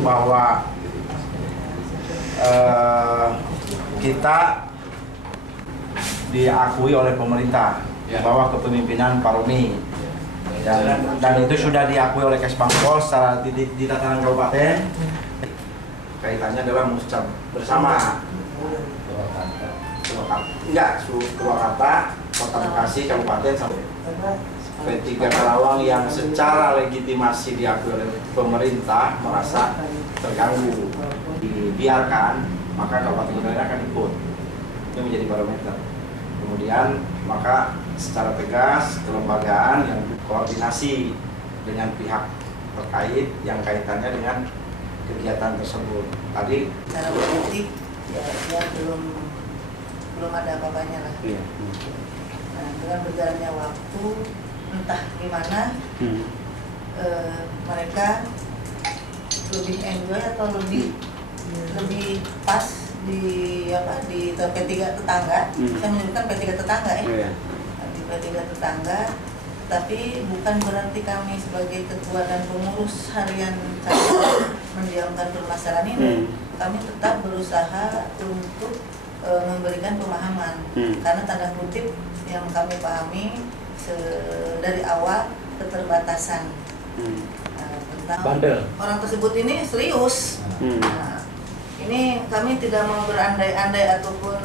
satu bahwa kita diakui oleh pemerintah di bawah kepemimpinan Pak Romi, dan itu sudah diakui oleh Kesbangpol secara di tatanan kabupaten. Kaitannya adalah mengucap bersama Purwakarta, Kota Bekasi, Kabupaten sampai P3 Karawang yang secara legitimasi diakui oleh pemerintah merasa terganggu, dibiarkan, maka Kabupaten Kendari akan ikut. Itu menjadi barometer. Kemudian maka secara tegas kelembagaan yang koordinasi dengan pihak terkait yang kaitannya dengan kegiatan tersebut. Tadi secara politik ya belum ada apa-apanya lah. iya. Nah, dengan berjalannya waktu entah gimana mereka lebih enjoy atau lebih pas di P3 tetangga. Saya menyebutkan P3 tetangga ya. Di P3 tetangga, tapi bukan berarti kami sebagai ketua dan pengurus harian mendiamkan permasalahan ini. Kami tetap berusaha untuk memberikan pemahaman, karena tanda kutip yang kami pahami dari awal keterbatasan tentang bandel. Orang tersebut ini serius. Nah, ini kami tidak mau berandai-andai ataupun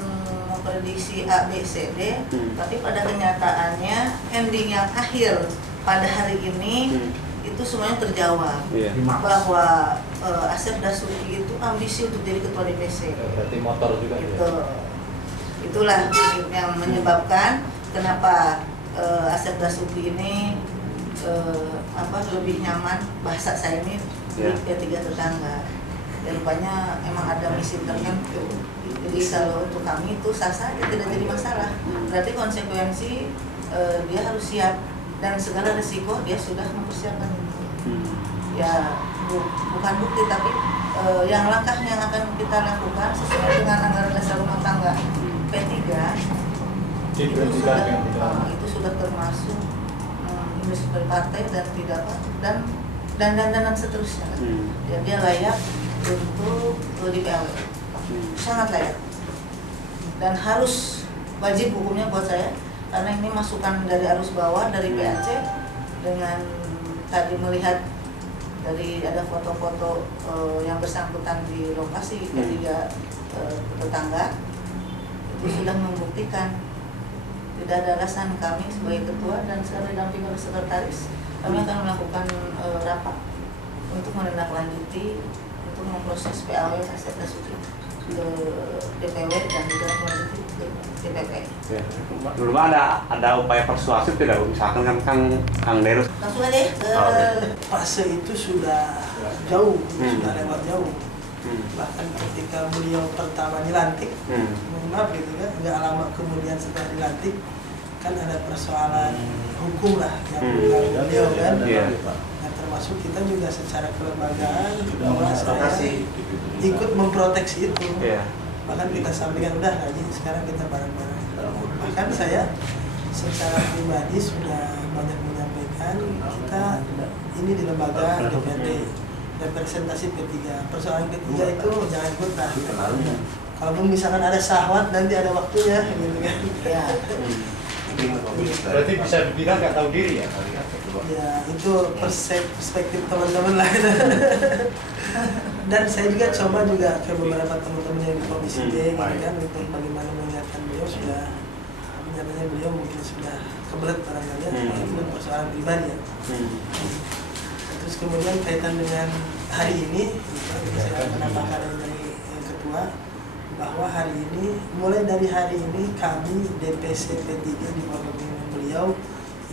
memprediksi A, B, C, D, tapi pada kenyataannya ending yang akhir pada hari ini itu semuanya terjawab. Bahwa Asep Dasuki itu ambisi untuk jadi ketua DPC. Berarti motor juga. Gitu. Itulah yang menyebabkan kenapa Asep Dasuki ini lebih nyaman, bahasa saya ini di P3 tetangga. Dan rupanya emang ada misi tertentu. Jadi kalau untuk kami itu sah saja, tidak jadi masalah. Berarti konsekuensi dia harus siap, dan segala risiko dia sudah mempersiapkan itu. Ya bukan bukti, tapi yang langkah yang akan kita lakukan sesuai dengan anggaran dasar rumah tangga P3 itu sudah termasuk industri partai dan tidak dan seterusnya. Dan dia layak untuk di PLW, sangat layak dan harus wajib hukumnya buat saya, karena ini masukan dari arus bawah dari PAC. Dengan tadi melihat dari ada foto-foto yang bersangkutan di lokasi P3 tetangga, itu sudah membuktikan tidak ada alasan kami sebagai ketua dan secara didampingi oleh sekretaris, kami akan melakukan rapat untuk menindaklanjuti untuk memproses PAW Asep Dasuki ke DPW dan juga melanjuti ke DPP. Ya. Dulu ada upaya persuasif tidak, misalkan kan Kang Derus. Langsung aja ke fase itu sudah jauh, sudah lewat jauh. Bahkan ketika beliau pertama dilantik, maaf gitu kan, nggak lama kemudian setelah dilantik kan ada persoalan hukum lah yang beliau kan. Nah, termasuk kita juga secara kelembagaan bahwa saya ikut memproteksi itu. Bahkan kita sampaikan udah gaji sekarang kita bareng-bareng. Bahkan saya secara pribadi sudah banyak menyampaikan kita ini di lembaga DPRD representasi P3. Persoalan P3 itu jangan ikut lah. Kalaupun misalkan ada syahwat nanti ada waktunya gitu kan. Ya. Berarti bisa dibilang nggak tahu diri ya? Ya itu perspektif teman-teman lah. Dan saya juga coba juga ke beberapa teman-teman yang di Komisi D gitu kan, untuk bagaimana mengingatkan beliau, sudah nyatanya beliau mungkin sudah kebelet barangkali ya, itu persoalan pribadi ya. Terus kemudian kaitan dengan hari ini, saya menambahkan dari ketua bahwa hari ini, mulai dari hari ini kami DPC P3 di bawah pimpinan beliau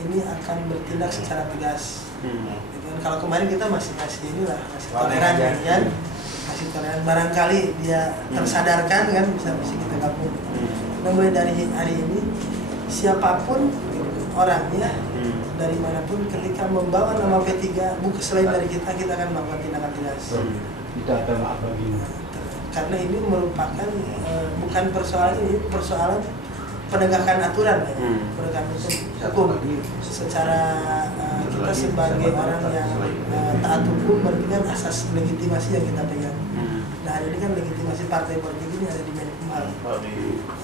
ini akan bertindak secara tegas. Kalau kemarin kita masih inilah, masih toleran kan, masih toleran, barangkali dia tersadarkan kan, bisa kita gabung. Nah, mulai dari hari ini siapapun orangnya dari manapun ketika membawa nama P3 bukan selain dari kita akan melakukan tindakan tegas. Tidak ada maaf lagi. Karena ini merupakan bukan persoalan ini, persoalan penegakan aturan ya, penegakan hukum secara kita sebagai orang yang taat hukum berarti kan asas legitimasi yang kita pegang. Nah ini kan legitimasi partai politik ini ada di Menkumham.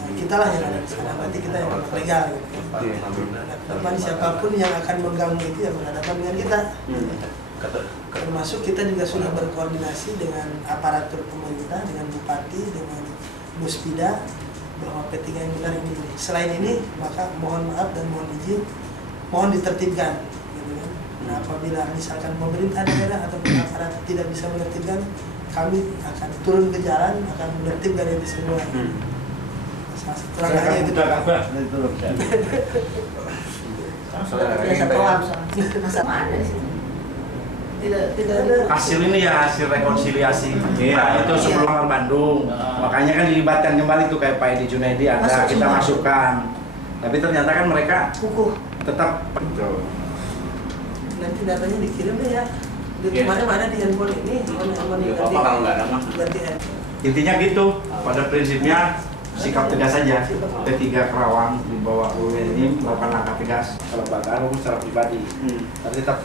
Kita lah yang ada di sana, berarti kita yang legal gitu. Depan siapapun yang akan mengganggu itu yang berhadapan dengan kita. Termasuk kita juga sudah berkoordinasi dengan aparatur pemerintah, dengan bupati, dengan Muspida bahwa P3 yang benar ini. Selain ini maka mohon maaf dan mohon izin, mohon ditertibkan. Gitu kan. Nah, apabila misalkan pemerintah daerah ataupun aparat tidak bisa menertibkan, kami akan turun ke jalan, akan menertibkan itu semua. Kurang hanya itu. Biasa paham soalnya. Masa mana di sini? Tidak ada. Hasil ini ya hasil rekonsiliasi. Nah, itu sebelum Bandung. Makanya kan dilibatkan kembali tuh kayak Pak Edi Junaidi ada Masuk kita semua. masukkan. Tapi ternyata kan mereka Kukuh. tetap Nanti datanya dikirim deh ya. Di Iya. mana di handphone ini, handphone Ya, ini apa kalau nggak ada mah? ganti intinya gitu. Pada prinsipnya sikap tegas saja. P3 Kerawang di bawah UIN ini melakukan langkah tegas kelembagaan hukum secara pribadi. Tapi tetap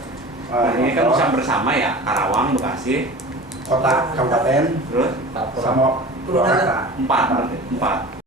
Ini kan bisa bersama ya, Karawang, Bekasi, kota, kabupaten, terus sama Purwakarta. empat.